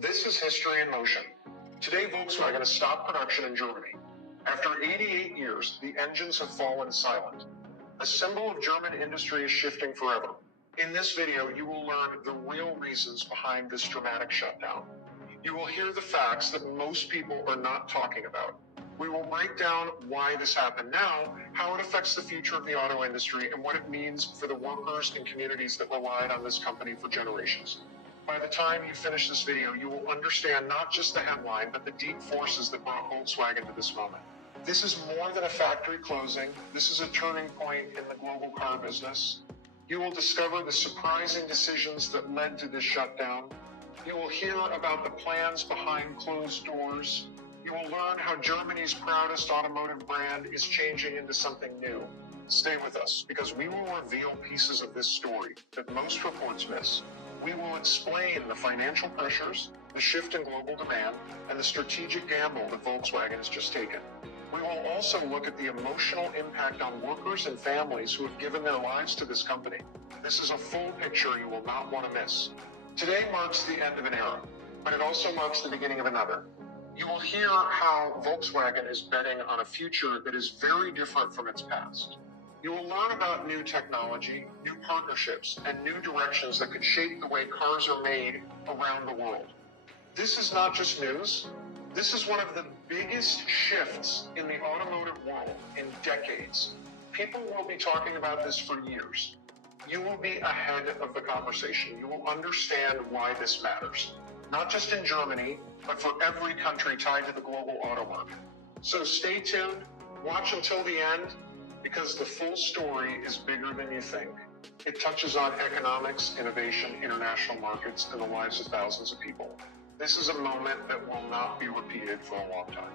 This is history in motion. Today, Volkswagen has stopped production in Germany. After 88 years, the engines have fallen silent. A symbol of German industry is shifting forever. In this video, you will learn the real reasons behind this dramatic shutdown. You will hear the facts that most people are not talking about. We will break down why this happened now, how it affects the future of the auto industry, and what it means for the workers and communities that relied on this company for generations. By the time you finish this video, you will understand not just the headline, but the deep forces that brought Volkswagen to this moment. This is more than a factory closing. This is a turning point in the global car business. You will discover the surprising decisions that led to this shutdown. You will hear about the plans behind closed doors. You will learn how Germany's proudest automotive brand is changing into something new. Stay with us, because we will reveal pieces of this story that most reports miss. We will explain the financial pressures, the shift in global demand, and the strategic gamble that Volkswagen has just taken. We will also look at the emotional impact on workers and families who have given their lives to this company. This is a full picture you will not want to miss. Today marks the end of an era, but it also marks the beginning of another. You will hear how Volkswagen is betting on a future that is very different from its past. You will learn about new technology, new partnerships, and new directions that could shape the way cars are made around the world. This is not just news. This is one of the biggest shifts in the automotive world in decades. People will be talking about this for years. You will be ahead of the conversation. You will understand why this matters. Not just in Germany, but for every country tied to the global auto market. So stay tuned, watch until the end, because the full story is bigger than you think. It touches on economics, innovation, international markets, and the lives of thousands of people. This is a moment that will not be repeated for a long time.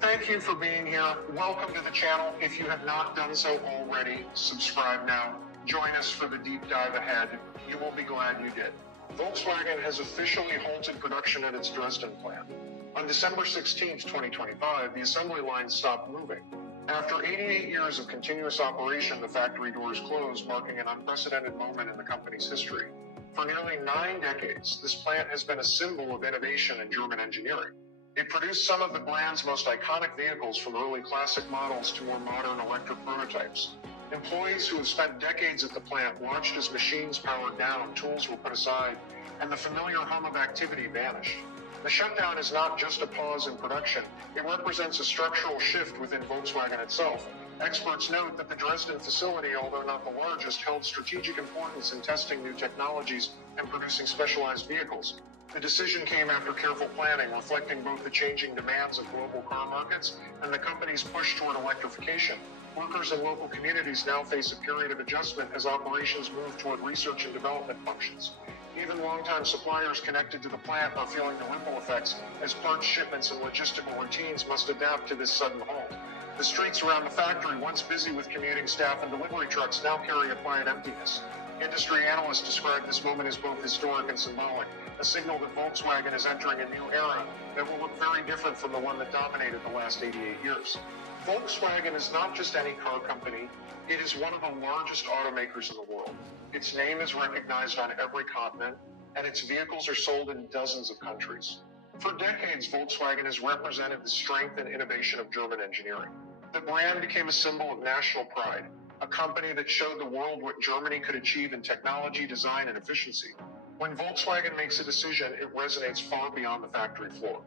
Thank you for being here. Welcome to the channel. If you have not done so already, subscribe now. Join us for the deep dive ahead. You will be glad you did. Volkswagen has officially halted production at its Dresden plant. On December 16, 2025, the assembly line stopped moving. After 88 years of continuous operation, the factory doors closed, marking an unprecedented moment in the company's history. For nearly 9 decades, this plant has been a symbol of innovation in German engineering. It produced some of the brand's most iconic vehicles, from early classic models to more modern electric prototypes. Employees who have spent decades at the plant watched as machines powered down, tools were put aside, and the familiar hum of activity vanished. The shutdown is not just a pause in production, it represents a structural shift within Volkswagen itself. Experts note that the Dresden facility, although not the largest, held strategic importance in testing new technologies and producing specialized vehicles. The decision came after careful planning, reflecting both the changing demands of global car markets and the company's push toward electrification. Workers in local communities now face a period of adjustment as operations move toward research and development functions. Even longtime suppliers connected to the plant are feeling the ripple effects as parts shipments and logistical routines must adapt to this sudden halt. The streets around the factory, once busy with commuting staff and delivery trucks, now carry a quiet emptiness. Industry analysts describe this moment as both historic and symbolic, a signal that Volkswagen is entering a new era that will look very different from the one that dominated the last 88 years. Volkswagen is not just any car company, it is one of the largest automakers in the world. Its name is recognized on every continent, and its vehicles are sold in dozens of countries. For decades, Volkswagen has represented the strength and innovation of German engineering. The brand became a symbol of national pride, a company that showed the world what Germany could achieve in technology, design, and efficiency. When Volkswagen makes a decision, it resonates far beyond the factory floor.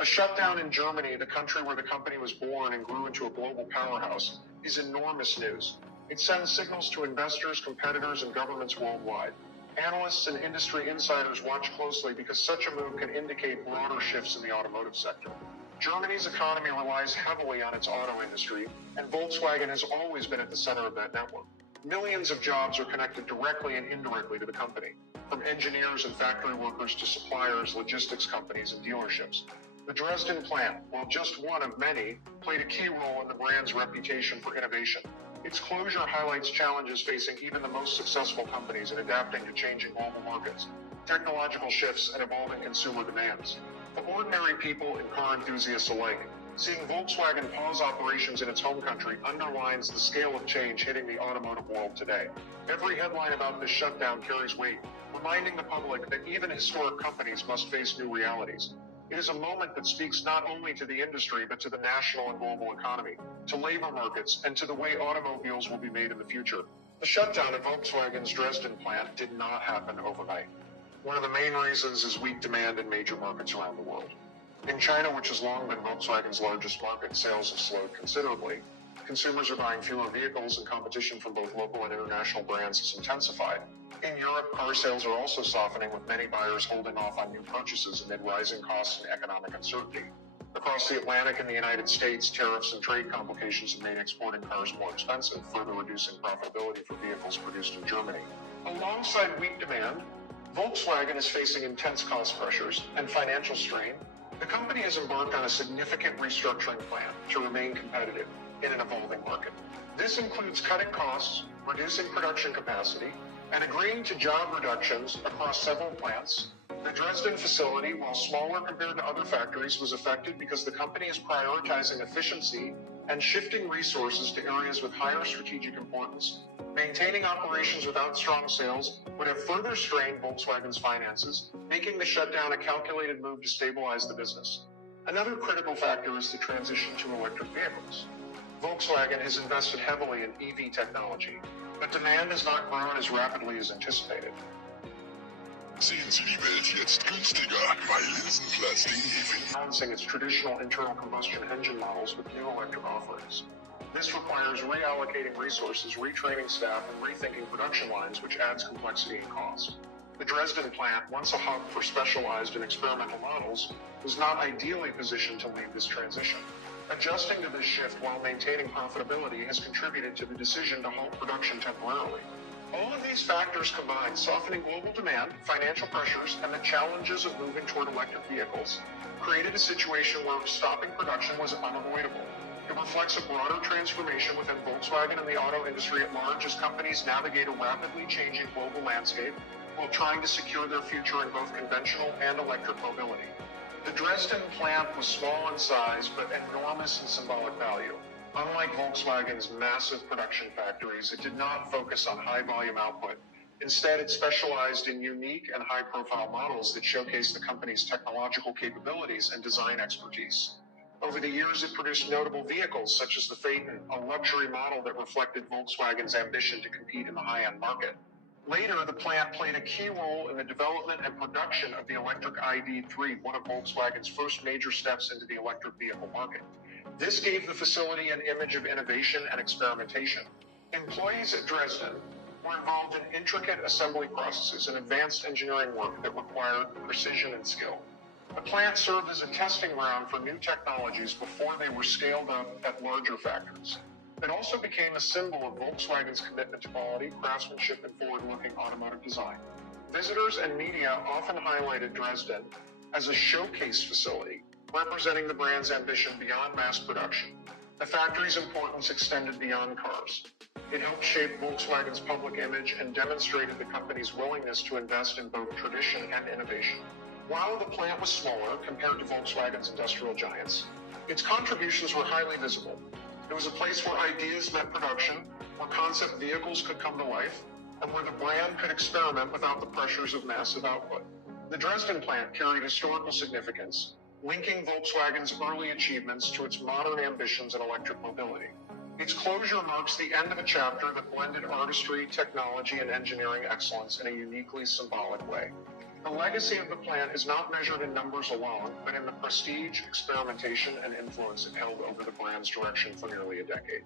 A shutdown in Germany, the country where the company was born and grew into a global powerhouse, is enormous news. It sends signals to investors, competitors, and governments worldwide. Analysts and industry insiders watch closely because such a move can indicate broader shifts in the automotive sector. Germany's economy relies heavily on its auto industry, and Volkswagen has always been at the center of that network. Millions of jobs are connected directly and indirectly to the company, from engineers and factory workers to suppliers, logistics companies, and dealerships. The Dresden plant, while just one of many, played a key role in the brand's reputation for innovation. Its closure highlights challenges facing even the most successful companies in adapting to changing global markets, technological shifts, and evolving consumer demands. For ordinary people and car enthusiasts alike, Seeing Volkswagen pause operations in its home country underlines the scale of change hitting the automotive world today. Every headline about this shutdown carries weight, reminding the public that even historic companies must face new realities. It is a moment that speaks not only to the industry, but to the national and global economy, to labor markets, and to the way automobiles will be made in the future. The shutdown at Volkswagen's Dresden plant did not happen overnight. One of the main reasons is weak demand in major markets around the world. In China, which has long been Volkswagen's largest market, sales have slowed considerably. Consumers are buying fewer vehicles, and competition from both local and international brands has intensified. In Europe, car sales are also softening, with many buyers holding off on new purchases amid rising costs and economic uncertainty. Across the Atlantic in the United States, tariffs and trade complications have made exporting cars more expensive, further reducing profitability for vehicles produced in Germany. Alongside weak demand, Volkswagen is facing intense cost pressures and financial strain. The company has embarked on a significant restructuring plan to remain competitive in an evolving market. This includes cutting costs, reducing production capacity, and agreeing to job reductions across several plants. The Dresden facility, while smaller compared to other factories, was affected because the company is prioritizing efficiency and shifting resources to areas with higher strategic importance. Maintaining operations without strong sales would have further strained Volkswagen's finances, making the shutdown a calculated move to stabilize the business. Another critical factor is the transition to electric vehicles. Volkswagen has invested heavily in EV technology, but demand has not grown as rapidly as anticipated. Sehen Sie die Welt jetzt günstiger, weil Linsenplastik. Balancing its traditional internal combustion engine models with new electric offerings. This requires reallocating resources, retraining staff, and rethinking production lines, which adds complexity and cost. The Dresden plant, once a hub for specialized and experimental models, was not ideally positioned to lead this transition. Adjusting to this shift while maintaining profitability has contributed to the decision to halt production temporarily. All of these factors combined, softening global demand, financial pressures, and the challenges of moving toward electric vehicles, created a situation where stopping production was unavoidable. It reflects a broader transformation within Volkswagen and the auto industry at large as companies navigate a rapidly changing global landscape while trying to secure their future in both conventional and electric mobility. The Dresden plant was small in size, but enormous in symbolic value. Unlike Volkswagen's massive production factories, it did not focus on high-volume output. Instead, it specialized in unique and high-profile models that showcase the company's technological capabilities and design expertise. Over the years, it produced notable vehicles such as the Phaeton, a luxury model that reflected Volkswagen's ambition to compete in the high-end market. Later, the plant played a key role in the development and production of the electric ID.3, one of Volkswagen's first major steps into the electric vehicle market. This gave the facility an image of innovation and experimentation. Employees at Dresden were involved in intricate assembly processes and advanced engineering work that required precision and skill. The plant served as a testing ground for new technologies before they were scaled up at larger factories. It also became a symbol of Volkswagen's commitment to quality, craftsmanship, and forward-looking automotive design. Visitors and media often highlighted Dresden as a showcase facility, representing the brand's ambition beyond mass production. The factory's importance extended beyond cars. It helped shape Volkswagen's public image and demonstrated the company's willingness to invest in both tradition and innovation. While the plant was smaller compared to Volkswagen's industrial giants, its contributions were highly visible. It was a place where ideas met production, where concept vehicles could come to life, and where the brand could experiment without the pressures of massive output. The Dresden plant carried historical significance, linking Volkswagen's early achievements to its modern ambitions in electric mobility. Its closure marks the end of a chapter that blended artistry, technology, and engineering excellence in a uniquely symbolic way. The legacy of the plant is not measured in numbers alone, but in the prestige, experimentation, and influence it held over the brand's direction for nearly a decade.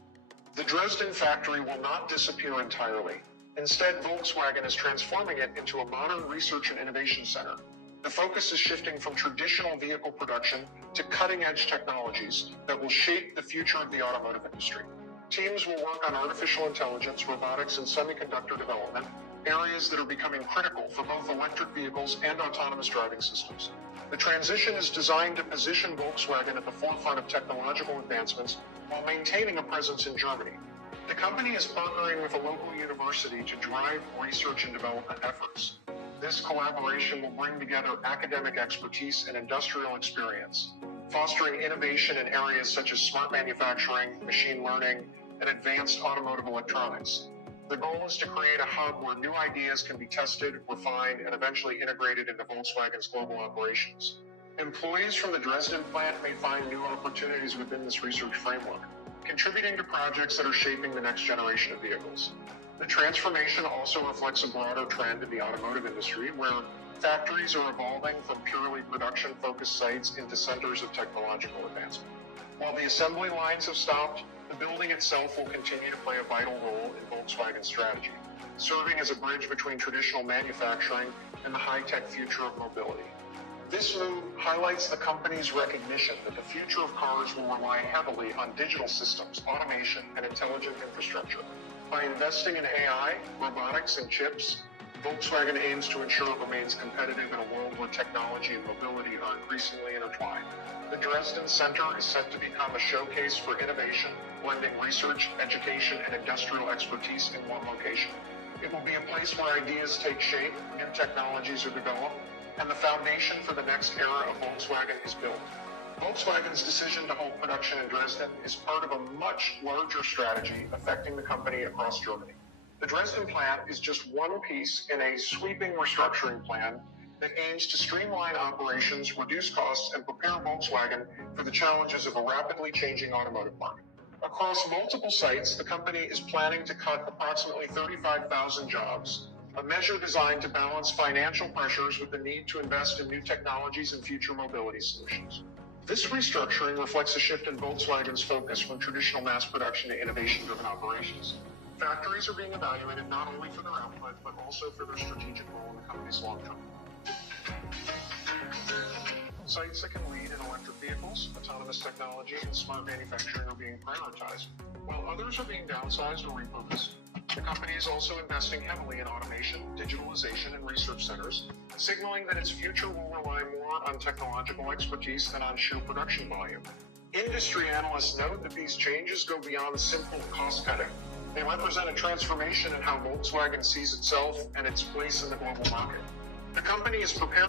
The Dresden factory will not disappear entirely. Instead, Volkswagen is transforming it into a modern research and innovation center. The focus is shifting from traditional vehicle production to cutting-edge technologies that will shape the future of the automotive industry. Teams will work on artificial intelligence, robotics, and semiconductor development, areas that are becoming critical for both electric vehicles and autonomous driving systems. The transition is designed to position Volkswagen at the forefront of technological advancements while maintaining a presence in Germany. The company is partnering with a local university to drive research and development efforts. This collaboration will bring together academic expertise and industrial experience, fostering innovation in areas such as smart manufacturing, machine learning, and advanced automotive electronics. The goal is to create a hub where new ideas can be tested, refined, and eventually integrated into Volkswagen's global operations. Employees from the Dresden plant may find new opportunities within this research framework, contributing to projects that are shaping the next generation of vehicles. The transformation also reflects a broader trend in the automotive industry, where factories are evolving from purely production-focused sites into centers of technological advancement. While the assembly lines have stopped, the building itself will continue to play a vital role in Volkswagen's strategy, serving as a bridge between traditional manufacturing and the high-tech future of mobility. This move highlights the company's recognition that the future of cars will rely heavily on digital systems, automation, and intelligent infrastructure. By investing in AI, robotics, and chips, Volkswagen aims to ensure it remains competitive in a world where technology and mobility are increasingly intertwined. The Dresden Center is set to become a showcase for innovation, blending research, education, and industrial expertise in one location. It will be a place where ideas take shape, new technologies are developed, and the foundation for the next era of Volkswagen is built. Volkswagen's decision to hold production in Dresden is part of a much larger strategy affecting the company across Germany. The Dresden plant is just one piece in a sweeping restructuring plan that aims to streamline operations, reduce costs, and prepare Volkswagen for the challenges of a rapidly changing automotive market. Across multiple sites, the company is planning to cut approximately 35,000 jobs, a measure designed to balance financial pressures with the need to invest in new technologies and future mobility solutions. This restructuring reflects a shift in Volkswagen's focus from traditional mass production to innovation-driven operations. Factories are being evaluated not only for their output, but also for their strategic role in the company's long term. Sites that can lead in electric vehicles, autonomous technology, and smart manufacturing are being prioritized, while others are being downsized or repurposed. The company is also investing heavily in automation, digitalization, and research centers, signaling that its future will rely more on technological expertise than on sheer production volume. Industry analysts note that these changes go beyond simple cost-cutting. They represent a transformation in how Volkswagen sees itself and its place in the global market. The company is prepared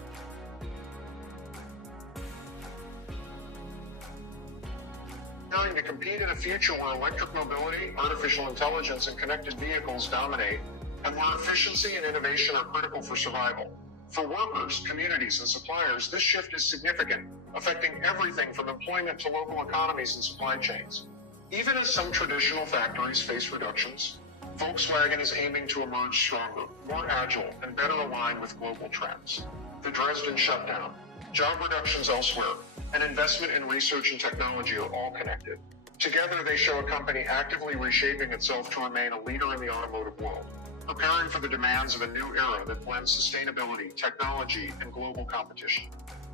to compete in a future where electric mobility, artificial intelligence, and connected vehicles dominate, and where efficiency and innovation are critical for survival. For workers, communities, and suppliers, this shift is significant, affecting everything from employment to local economies and supply chains. Even as some traditional factories face reductions, Volkswagen is aiming to emerge stronger, more agile, and better aligned with global trends. The Dresden shutdown, job reductions elsewhere, and investment in research and technology are all connected. Together, they show a company actively reshaping itself to remain a leader in the automotive world, preparing for the demands of a new era that blends sustainability, technology, and global competition.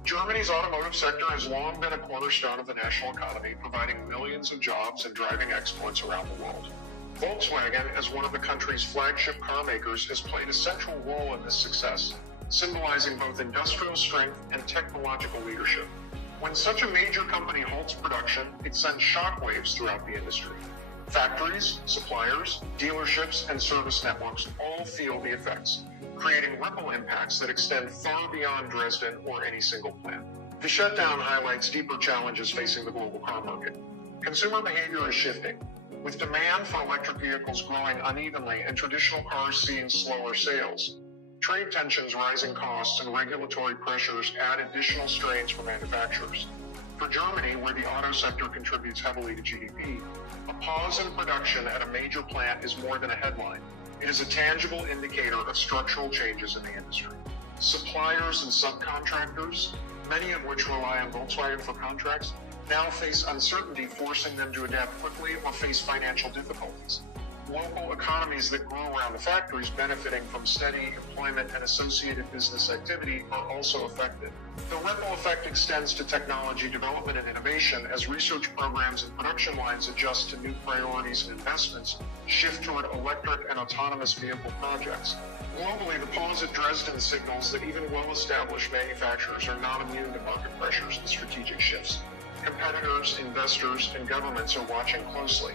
Germany's automotive sector has long been a cornerstone of the national economy, providing millions of jobs and driving exports around the world. Volkswagen, as one of the country's flagship car makers, has played a central role in this success, symbolizing both industrial strength and technological leadership. When such a major company halts production, it sends shockwaves throughout the industry. Factories, suppliers, dealerships, and service networks all feel the effects, creating ripple impacts that extend far beyond Dresden or any single plant. The shutdown highlights deeper challenges facing the global car market. Consumer behavior is shifting, with demand for electric vehicles growing unevenly and traditional cars seeing slower sales. Trade tensions, rising costs, and regulatory pressures add additional strains for manufacturers. For Germany, where the auto sector contributes heavily to GDP, a pause in production at a major plant is more than a headline. It is a tangible indicator of structural changes in the industry. Suppliers and subcontractors, many of which rely on Volkswagen for contracts, now face uncertainty, forcing them to adapt quickly or face financial difficulties. Local economies that grow around the factories, benefiting from steady employment and associated business activity, are also affected. The ripple effect extends to technology development and innovation as research programs and production lines adjust to new priorities and investments, shift toward electric and autonomous vehicle projects. Globally, the pause at Dresden signals that even well-established manufacturers are not immune to market pressures and strategic shifts. Competitors, investors, and governments are watching closely,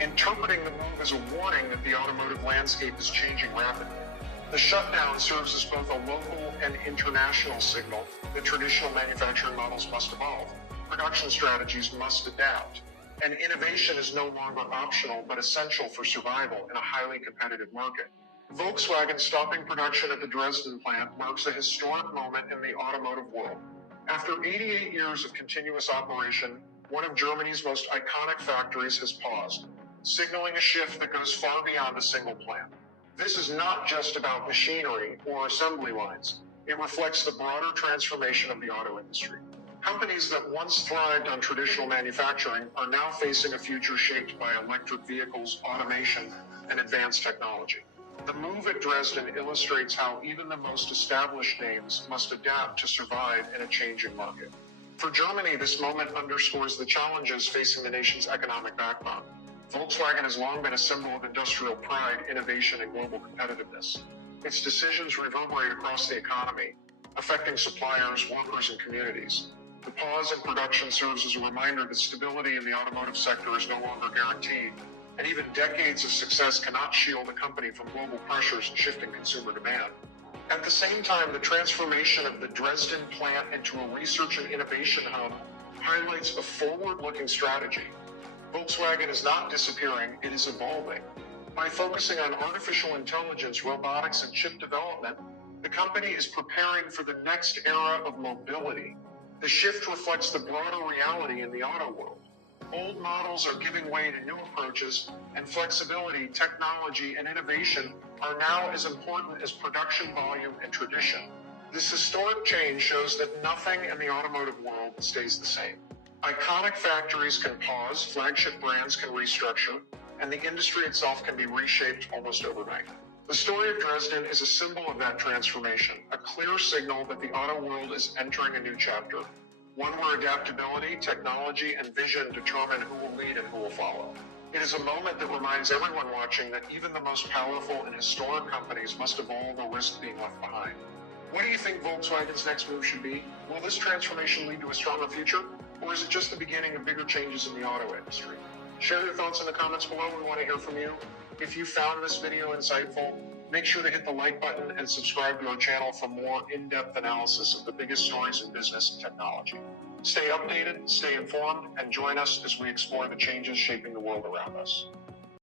interpreting the move as a warning that the automotive landscape is changing rapidly. The shutdown serves as both a local and international signal that traditional manufacturing models must evolve. production strategies must adapt, and innovation is no longer optional but essential for survival in a highly competitive market. Volkswagen stopping production at the Dresden plant marks a historic moment in the automotive world. After 88 years of continuous operation, one of Germany's most iconic factories has paused, signaling a shift that goes far beyond a single plant. This is not just about machinery or assembly lines. It reflects the broader transformation of the auto industry. Companies that once thrived on traditional manufacturing are now facing a future shaped by electric vehicles, automation, and advanced technology. The move at Dresden illustrates how even the most established names must adapt to survive in a changing market. For Germany, this moment underscores the challenges facing the nation's economic backbone. Volkswagen has long been a symbol of industrial pride, innovation, and global competitiveness. Its decisions reverberate across the economy, affecting suppliers, workers, and communities. The pause in production serves as a reminder that stability in the automotive sector is no longer guaranteed, and even decades of success cannot shield a company from global pressures and shifting consumer demand. At the same time, the transformation of the Dresden plant into a research and innovation hub highlights a forward-looking strategy. Volkswagen is not disappearing, it is evolving. By focusing on artificial intelligence, robotics, and chip development, the company is preparing for the next era of mobility. The shift reflects the broader reality in the auto world. Old models are giving way to new approaches, and flexibility, technology, and innovation are now as important as production volume and tradition. This historic change shows that nothing in the automotive world stays the same. Iconic factories can pause, flagship brands can restructure, and the industry itself can be reshaped almost overnight. The story of Dresden is a symbol of that transformation, a clear signal that the auto world is entering a new chapter, one where adaptability, technology, and vision determine who will lead and who will follow. It is a moment that reminds everyone watching that even the most powerful and historic companies must evolve or risk being left behind. What do you think Volkswagen's next move should be? Will this transformation lead to a stronger future, or is it just the beginning of bigger changes in the auto industry? Share your thoughts in the comments below. We want to hear from you. If you found this video insightful, make sure to hit the like button and subscribe to our channel for more in-depth analysis of the biggest stories in business and technology. Stay updated, stay informed, and join us as we explore the changes shaping the world around us.